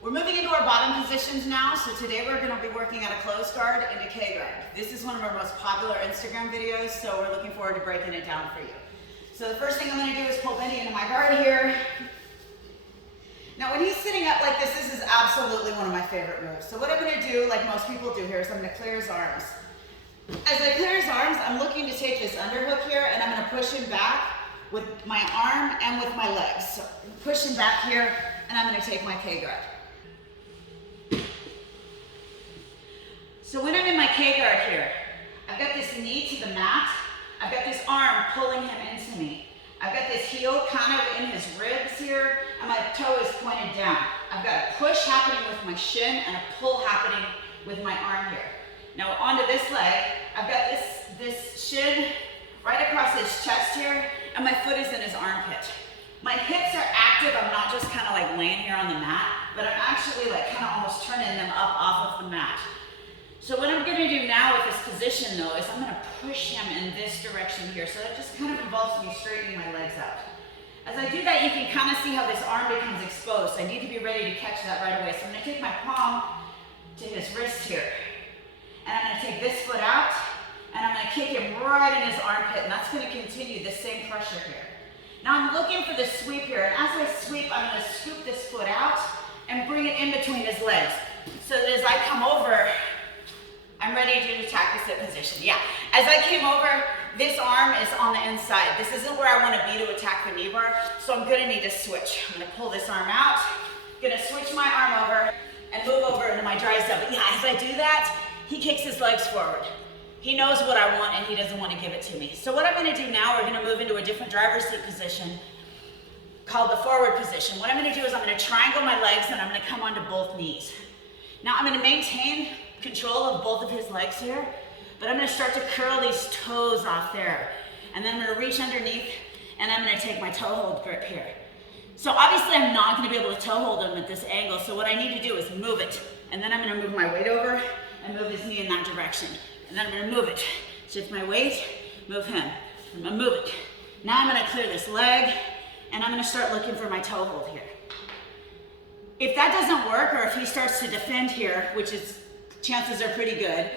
We're moving into our bottom positions now, so today we're going to be working at a closed guard and a K guard. This is one of our most popular Instagram videos, so we're looking forward to breaking it down for you. So the first thing I'm going to do is pull Bendy into my guard here. Now when he's sitting up like this is absolutely one of my favorite moves. So what I'm going to do, like most people do here, is I'm going to clear his arms. As I clear his arms, I'm looking to take this underhook here and I'm going to push him back with my arm and with my legs. So push him back here and I'm going to take my K guard. So when I'm in my K guard here, I've got this knee to the mat, I've got this arm pulling him into me. I've got this heel kind of in his ribs here, and my toe is pointed down. I've got a push happening with my shin and a pull happening with my arm here. Now onto this leg, I've got this shin right across his chest here, and my foot is in his armpit. My hips are active, I'm not just kind of like laying here on the mat, but I'm actually like kind of almost turning them up off of the mat. So what I'm going to do now with this position though is I'm going to push him in this direction here. So that just kind of involves me straightening my legs out. As I do that, you can kind of see how this arm becomes exposed. I need to be ready to catch that right away. So I'm going to take my palm to his wrist here. And I'm going to take this foot out and I'm going to kick him right in his armpit. And that's going to continue the same pressure here. Now I'm looking for the sweep here. And as I sweep, I'm going to scoop this foot out and bring it in between his legs. So that as I come over, I'm ready to attack the sit position. Yeah, as I came over, this arm is on the inside. This isn't where I want to be to attack the knee bar, so I'm going to need to switch. I'm going to pull this arm out, going to switch my arm over, and move over into my dry step. But yeah, as I do that, he kicks his legs forward. He knows what I want, and he doesn't want to give it to me. So what I'm going to do now, we're going to move into a different driver's seat position called the forward position. What I'm going to do is I'm going to triangle my legs, and I'm going to come onto both knees. Now I'm going to maintain control of both of his legs here, but I'm going to start to curl these toes off there. And then I'm going to reach underneath and I'm going to take my toe hold grip here. So obviously I'm not going to be able to toe hold him at this angle, so what I need to do is move it. And then I'm going to move my weight over and move his knee in that direction. And then I'm going to move it. Shift my weight, move him. I'm going to move it. Now I'm going to clear this leg and I'm going to start looking for my toe hold here. If that doesn't work, or if he starts to defend here, which is chances are pretty good,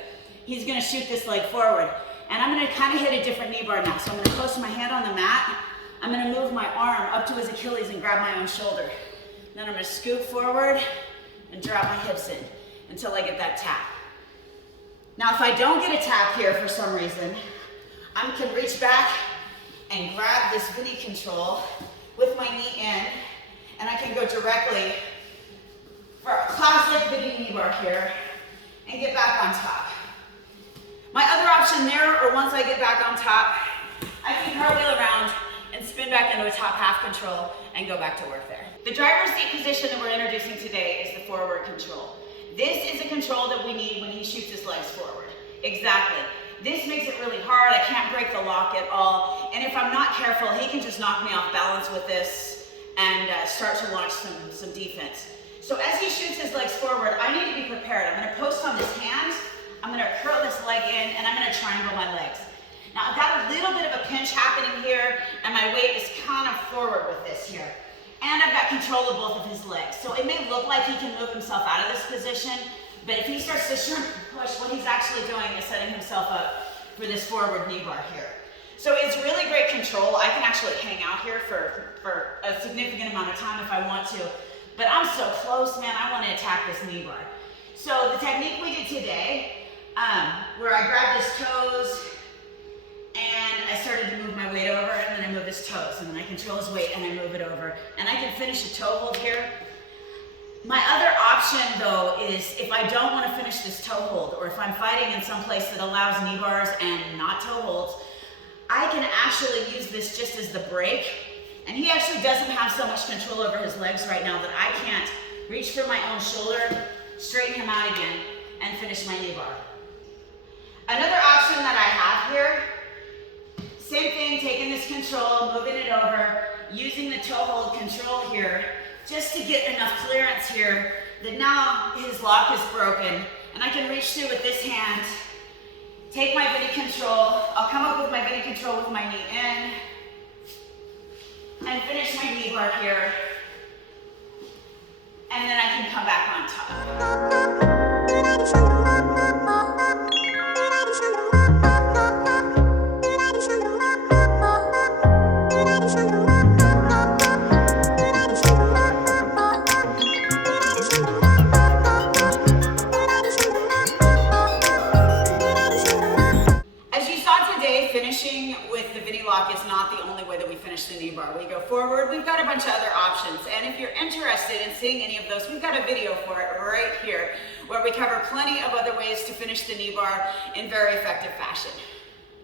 he's going to shoot this leg forward. And I'm going to kind of hit a different knee bar now. So I'm going to post my hand on the mat. I'm going to move my arm up to his Achilles and grab my own shoulder. Then I'm going to scoop forward and drop my hips in until I get that tap. Now if I don't get a tap here for some reason, I can reach back and grab this Bendy control with my knee in, and I can go directly for a classic Bendy knee bar here and get back on top. My other option there, or once I get back on top, I can cartwheel around and spin back into a top half control and go back to work there. The driver's seat position that we're introducing today is the forward control. This is a control that we need when he shoots his legs forward. Exactly. This makes it really hard. I can't break the lock at all. And if I'm not careful, he can just knock me off balance with this and start to launch some defense. So as he shoots his legs forward, I need to be prepared. I'm going to post on this hand, I'm going to curl this leg in, and I'm going to triangle my legs. Now I've got a little bit of a pinch happening here, and my weight is kind of forward with this here. And I've got control of both of his legs. So it may look like he can move himself out of this position, but if he starts to shrink and push, what he's actually doing is setting himself up for this forward knee bar here. So it's really great control. I can actually hang out here for a significant amount of time if I want to. But I'm so close, man, I want to attack this knee bar. So the technique we did today, where I grabbed his toes and I started to move my weight over, and then I move his toes, and then I control his weight and I move it over, and I can finish a toe hold here. My other option though is if I don't want to finish this toe hold, or if I'm fighting in some place that allows knee bars and not toe holds, I can actually use this just as the break. And he actually doesn't have so much control over his legs right now that I can't reach for my own shoulder, straighten him out again, and finish my knee bar. Another option that I have here, same thing, taking this control, moving it over, using the toe hold control here, just to get enough clearance here that now his lock is broken, and I can reach through with this hand, take my Bendy control, I'll come up with my Bendy control with my knee in, and finish my knee bar here. And then I can come back on top. As you saw today, finishing with the Bendy lock is not the only way that we finish the knee bar. We go forward, we've got a bunch of other options. And if you're interested in seeing any of those, we've got a video for it right here, where we cover plenty of other ways to finish the knee bar in very effective fashion.